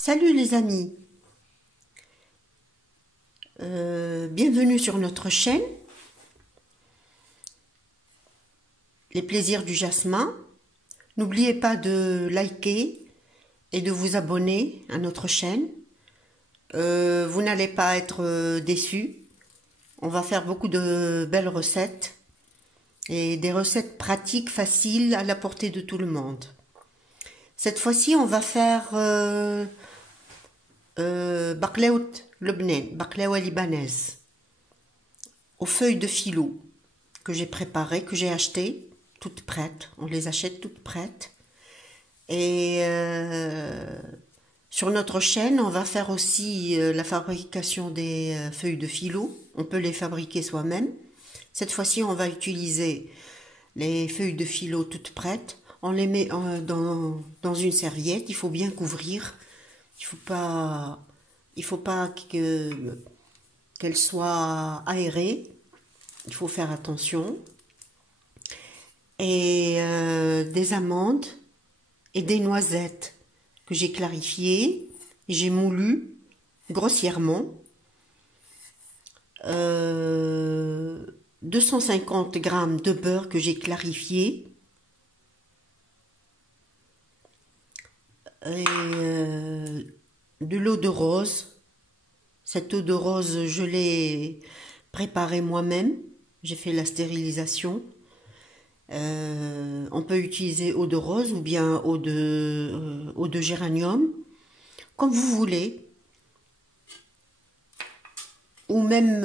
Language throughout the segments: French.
Salut les amis, bienvenue sur notre chaîne Les Plaisirs du Jasmin. N'oubliez pas de liker et de vous abonner à notre chaîne. Vous n'allez pas être déçus. On va faire beaucoup de belles recettes et des recettes pratiques, faciles, à la portée de tout le monde. Cette fois-ci, on va faire baklaout Lebnan, baklawa libanaise, aux feuilles de filo que j'ai préparées, que j'ai achetées, toutes prêtes. On les achète toutes prêtes. Et sur notre chaîne, on va faire aussi la fabrication des feuilles de filo. On peut les fabriquer soi-même. Cette fois-ci, on va utiliser les feuilles de filo toutes prêtes. On les met dans une serviette. Il faut bien couvrir. Il faut pas qu'elles soient aérées. Il faut faire attention. Et des amandes et des noisettes que j'ai clarifiées, j'ai moulu grossièrement. 250 g de beurre que j'ai clarifié. Et de l'eau de rose. Cette eau de rose, je l'ai préparée moi-même. J'ai fait la stérilisation. On peut utiliser eau de rose ou bien eau de géranium, comme vous voulez. Ou même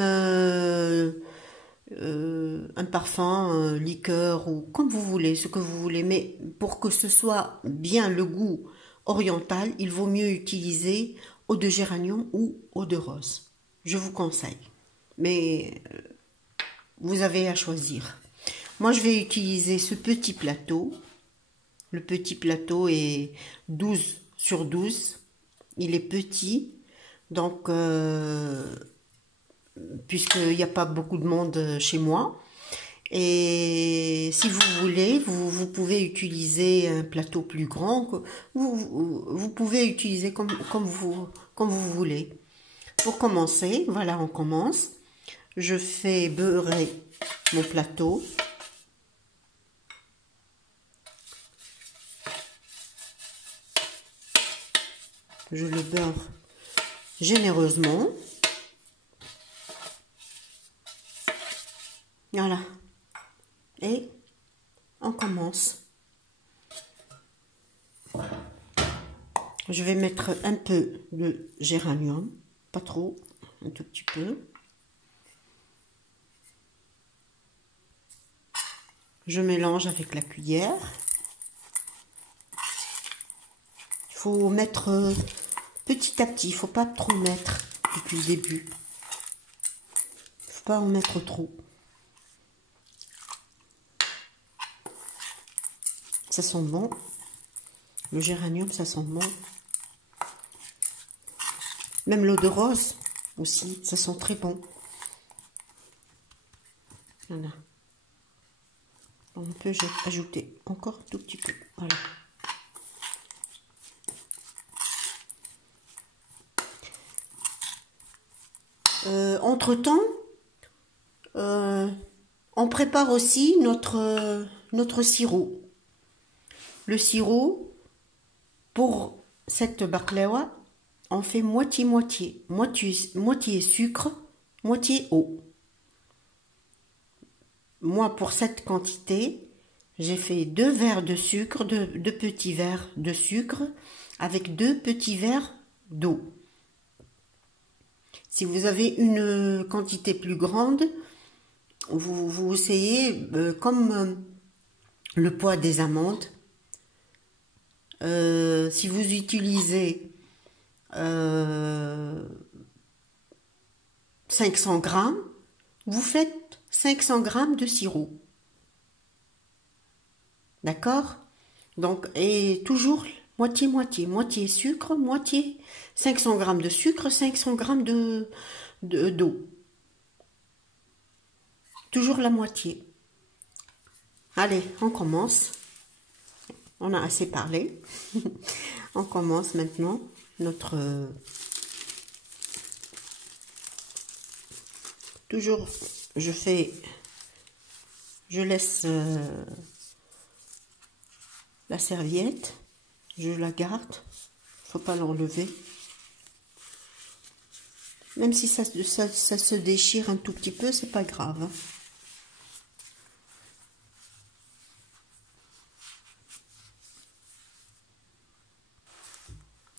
un parfum, liqueur, ou comme vous voulez, ce que vous voulez. Mais pour que ce soit bien le goût oriental, il vaut mieux utiliser eau de géranium ou eau de rose. Je vous conseille. Mais vous avez à choisir. Moi, je vais utiliser ce petit plateau. Le petit plateau est 12 sur 12. Il est petit. Donc, puisqu'il n'y a pas beaucoup de monde chez moi. Et si vous voulez, vous pouvez utiliser un plateau plus grand. Vous pouvez utiliser comme vous voulez. Pour commencer, voilà, on commence. Je fais beurrer mon plateau. Je le beurre généreusement. Voilà. Et on commence. Je vais mettre un peu de géranium, pas trop, un tout petit peu. Je mélange avec la cuillère. Il faut mettre petit à petit, il ne faut pas trop mettre depuis le début. Il ne faut pas en mettre trop. Ça sent bon. Le géranium, ça sent bon. Même l'eau de rose aussi, ça sent très bon. Voilà. On peut ajouter encore un tout petit peu. Voilà. Entre-temps, on prépare aussi notre sirop. Le sirop, pour cette baklawa, on fait moitié-moitié. Moitié sucre, moitié eau. Moi, pour cette quantité, j'ai fait 2 verres de sucre, 2 petits verres de sucre, avec 2 petits verres d'eau. Si vous avez une quantité plus grande, vous essayez comme le poids des amandes. Si vous utilisez 500 grammes, vous faites 500 grammes de sirop. D'accord? Donc, et toujours moitié-moitié, moitié sucre, moitié 500 grammes de sucre, 500 grammes d'eau. Toujours la moitié. Allez, on commence. On a assez parlé. On commence maintenant. notre... toujours, je laisse la serviette, je la garde, faut pas l'enlever. Même si ça se déchire un tout petit peu, c'est pas grave. Hein.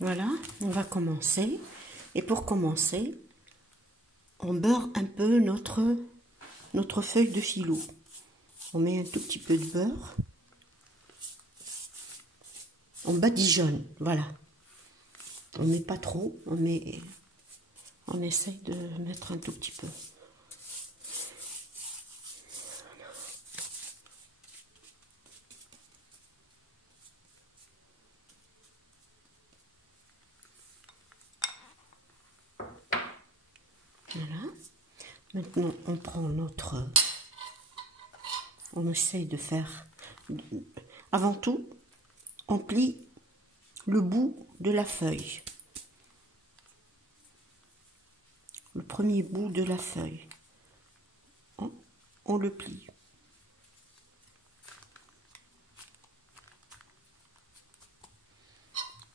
Voilà, on va commencer. Et pour commencer, on beurre un peu notre feuille de filou. On met un tout petit peu de beurre. On badigeonne, voilà. On met pas trop, on essaye de mettre un tout petit peu. Voilà. Maintenant, on prend on essaye de faire... Avant tout, on plie le bout de la feuille. Le premier bout de la feuille. On le plie.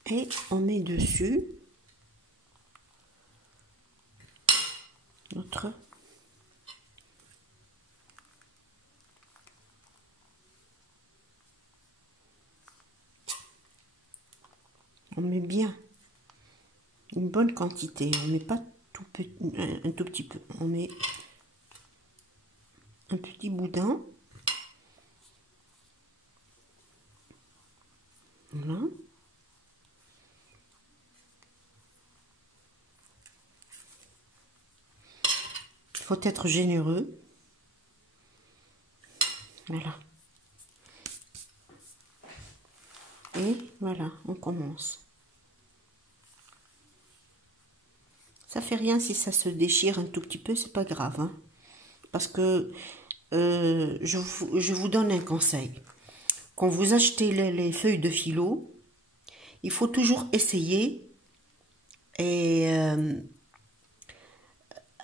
Et on met dessus notre on met bien une bonne quantité, on met pas tout petit, un tout petit peu, on met un petit boudin, voilà. Il faut être généreux, voilà. Et voilà, on commence. Ça fait rien si ça se déchire un tout petit peu, c'est pas grave. Hein, parce que je vous donne un conseil. Quand vous achetez les feuilles de philo, il faut toujours essayer. Et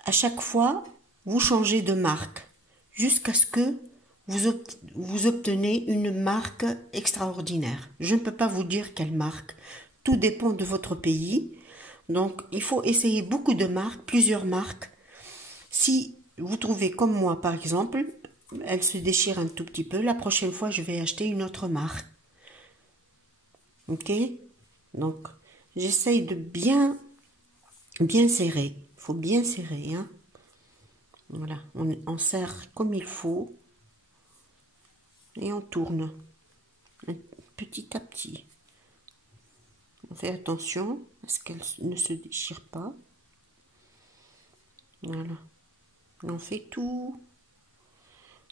à chaque fois, vous changez de marque. Jusqu'à ce que vous obtenez une marque extraordinaire. Je ne peux pas vous dire quelle marque. Tout dépend de votre pays. Donc, il faut essayer beaucoup de marques, plusieurs marques. Si vous trouvez comme moi, par exemple, elle se déchire un tout petit peu, la prochaine fois, je vais acheter une autre marque. Ok? Donc, j'essaye de bien serrer. Il faut bien serrer. Hein? Voilà, on serre comme il faut. Et on tourne petit à petit. On fait attention à ce qu'elle ne se déchire pas. Voilà. On fait tout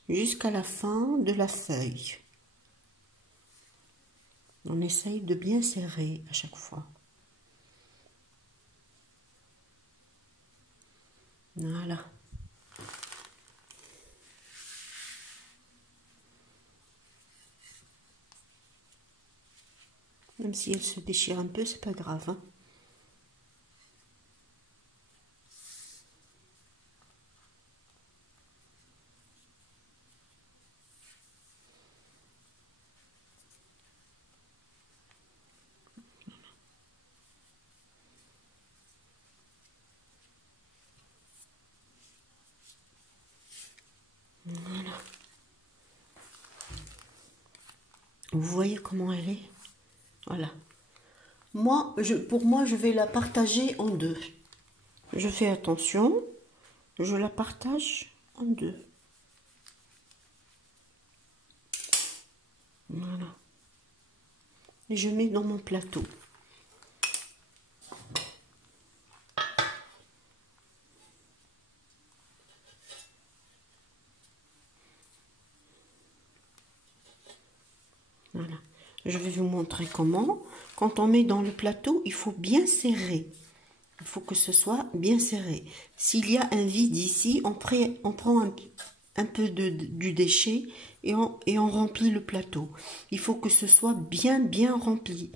jusqu'à la fin de la feuille. On essaye de bien serrer à chaque fois. Voilà. Même si elle se déchire un peu, c'est pas grave. Hein. Voilà. Vous voyez comment elle est? Voilà. Pour moi, je vais la partager en deux. Je fais attention. Je la partage en deux. Voilà. Et je mets dans mon plateau. Voilà. Je vais vous montrer comment. Quand on met dans le plateau, il faut bien serrer. Il faut que ce soit bien serré. S'il y a un vide ici, on prend un peu du déchet et on remplit le plateau. Il faut que ce soit bien rempli.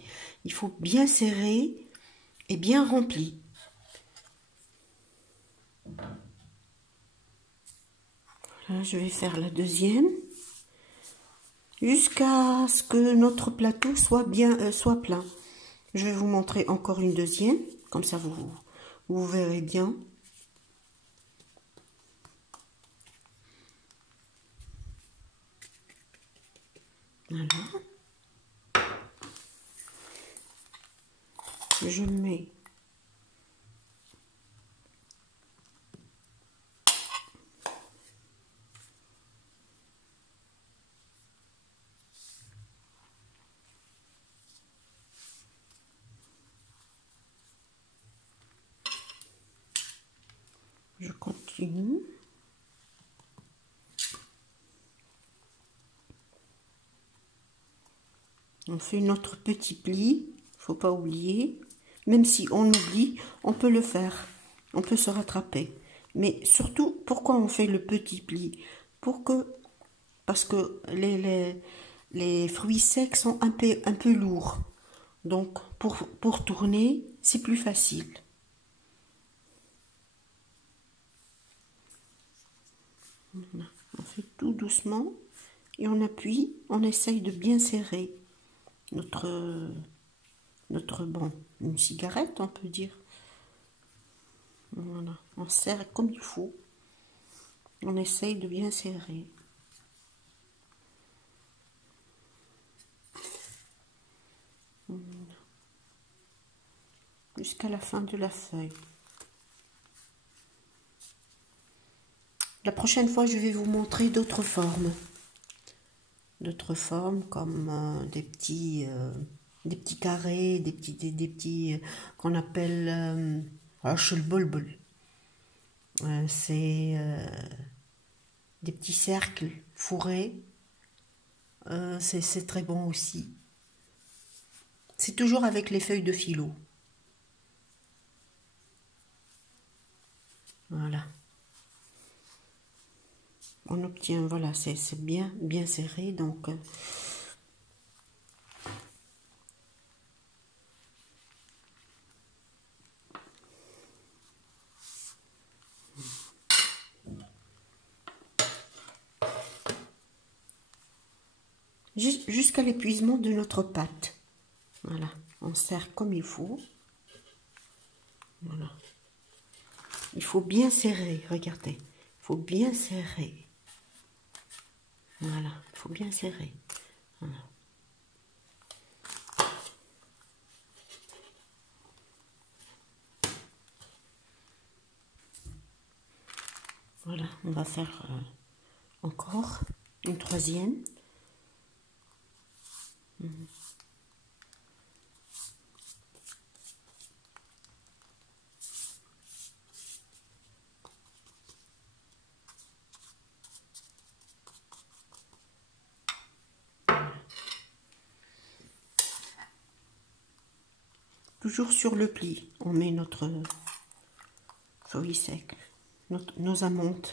Il faut bien serrer est bien remplie. Là, je vais faire la deuxième jusqu'à ce que notre plateau soit bien soit plein. Je vais vous montrer encore une deuxième, comme ça vous verrez bien. Voilà. Je mets je continue. On fait notre petit pli, faut pas oublier. Même si on oublie, on peut le faire. On peut se rattraper. Mais surtout, pourquoi on fait le petit pli? Parce que les fruits secs sont un peu lourds. Donc, pour tourner, c'est plus facile. Voilà. On fait tout doucement et on appuie, on essaye de bien serrer notre bon, une cigarette, on peut dire. Voilà, on serre comme il faut. On essaye de bien serrer. Voilà. Jusqu'à la fin de la feuille. La prochaine fois, je vais vous montrer d'autres formes. D'autres formes comme des petits carrés, des petits qu'on appelle shulbulbul. C'est des petits cercles fourrés. C'est très bon aussi. C'est toujours avec les feuilles de philo. Voilà. On obtient, voilà, c'est bien serré, donc jusqu'à l'épuisement de notre pâte. Voilà, on serre comme il faut. Voilà. Il faut bien serrer, regardez. Il faut bien serrer. Voilà, il faut bien serrer. Voilà. Voilà, on va faire encore une troisième. Toujours sur le pli, on met notre fruit sec, nos amandes.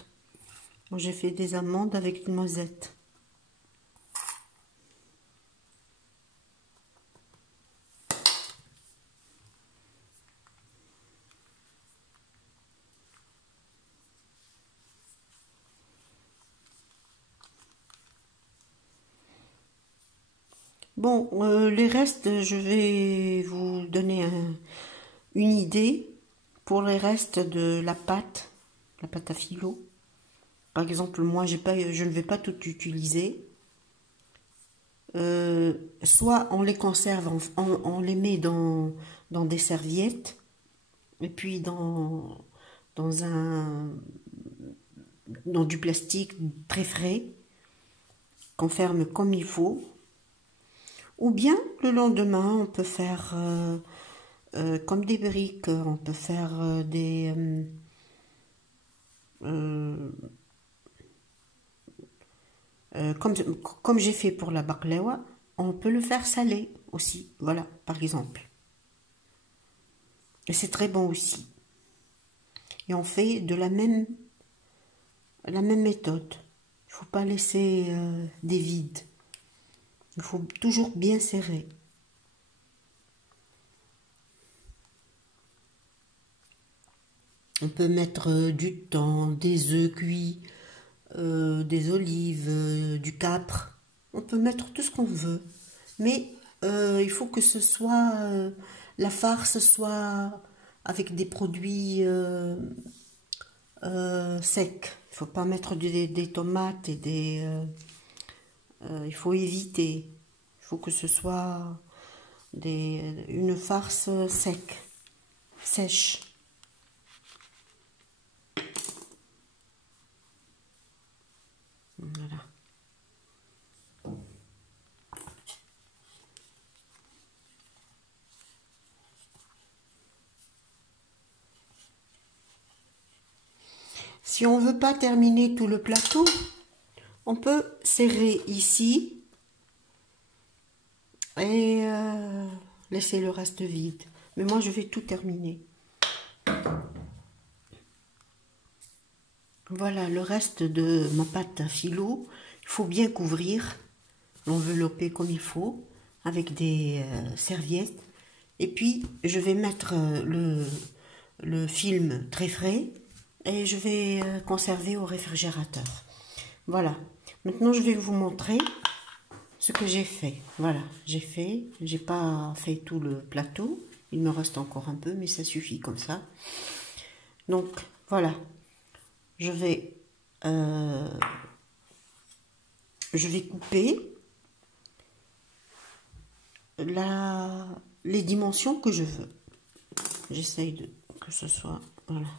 J'ai fait des amandes avec une noisette. Bon, les restes, je vais vous donner une idée pour les restes de la pâte à filo. Par exemple, moi, je ne vais pas tout utiliser. Soit on les conserve, on les met dans des serviettes, et puis dans du plastique très frais, qu'on ferme comme il faut. Ou bien, le lendemain, on peut faire comme des briques, on peut faire comme j'ai fait pour la baklawa, on peut le faire salé aussi, voilà, par exemple. Et c'est très bon aussi. Et on fait de la même méthode. Il ne faut pas laisser des vides. Il faut toujours bien serrer. On peut mettre du thon, des œufs cuits, des olives, du capre. On peut mettre tout ce qu'on veut. Mais il faut que ce soit la farce soit avec des produits secs. Il ne faut pas mettre des tomates et il faut éviter. Il faut que ce soit une farce sèche. Voilà. Si on ne veut pas terminer tout le plateau, on peut serrer ici et laisser le reste vide. Mais moi, je vais tout terminer. Voilà le reste de ma pâte à filou. Il faut bien couvrir, l'envelopper comme il faut, avec des serviettes. Et puis, je vais mettre le film très frais et je vais conserver au réfrigérateur. Voilà. Maintenant, je vais vous montrer ce que j'ai fait. Voilà, j'ai pas fait tout le plateau. Il me reste encore un peu, mais ça suffit comme ça. Donc, voilà. Je vais couper les dimensions que je veux. J'essaye que ce soit... Voilà.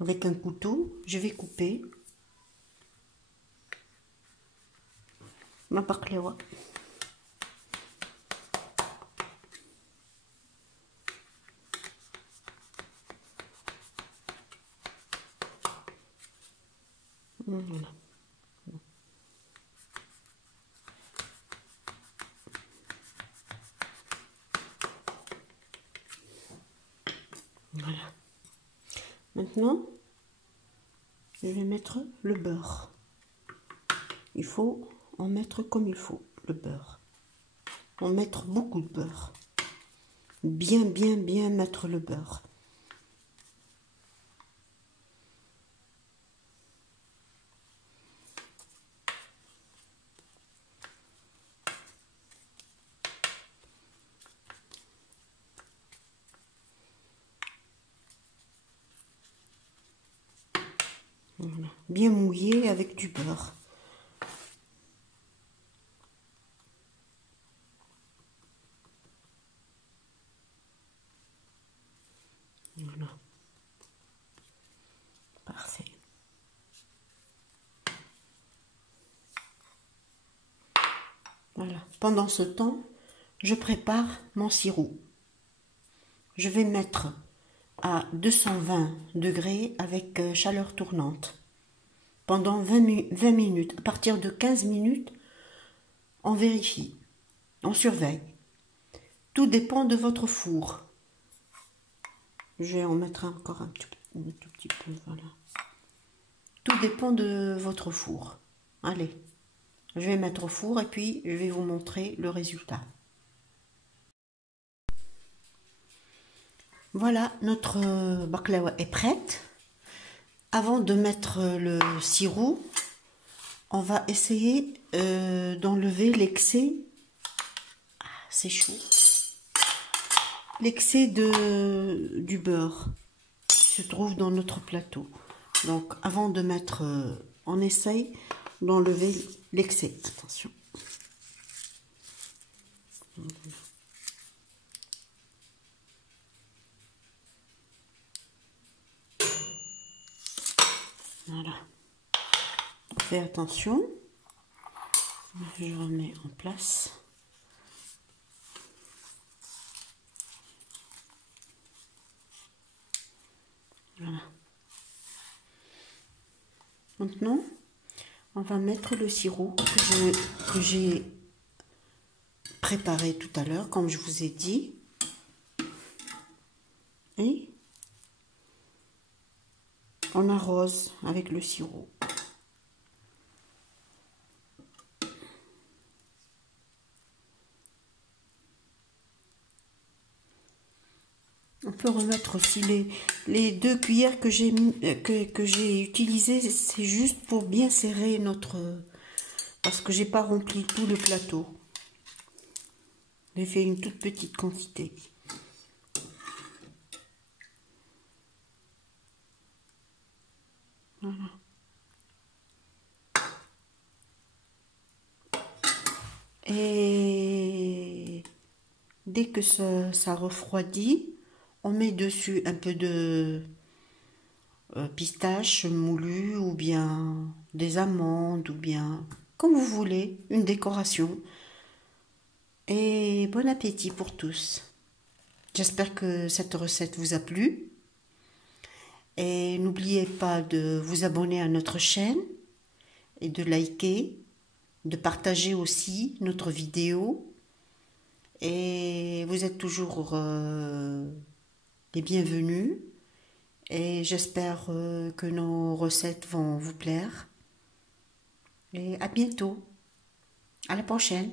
Avec un couteau, je vais couper ma baklawa. Voilà. Voilà. Maintenant, je vais mettre le beurre. Il faut en mettre comme il faut, le beurre. En mettre beaucoup de beurre. Bien mettre le beurre. Voilà. Bien mouillé avec du beurre. Voilà. Parfait. Voilà. Pendant ce temps, je prépare mon sirop. Je vais mettre à 220 degrés avec chaleur tournante pendant 20 minutes. À partir de 15 minutes, on vérifie, on surveille. Tout dépend de votre four. Je vais en mettre encore un tout petit peu, voilà. Tout dépend de votre four. Allez, je vais mettre au four et puis je vais vous montrer le résultat. Voilà, notre baklawa est prête. Avant de mettre le sirop, on va essayer d'enlever l'excès. Ah, c'est chaud. L'excès du beurre qui se trouve dans notre plateau. Donc, avant de mettre, on essaye d'enlever l'excès. Attention. Voilà. Fais attention. Je remets en place. Voilà. Maintenant, on va mettre le sirop que j'ai préparé tout à l'heure, comme je vous ai dit. Et on arrose avec le sirop. On peut remettre aussi les 2 cuillères que j'ai utilisées, c'est juste pour bien serrer notre... Parce que j'ai pas rempli tout le plateau. J'ai fait une toute petite quantité. Voilà. Et dès que ça refroidit, on met dessus un peu de pistache moulu ou bien des amandes ou bien comme vous voulez, une décoration. Et bon appétit pour tous. J'espère que cette recette vous a plu. Et n'oubliez pas de vous abonner à notre chaîne et de liker, de partager aussi notre vidéo. Et vous êtes toujours les bienvenus. Et j'espère que nos recettes vont vous plaire. Et à bientôt. À la prochaine.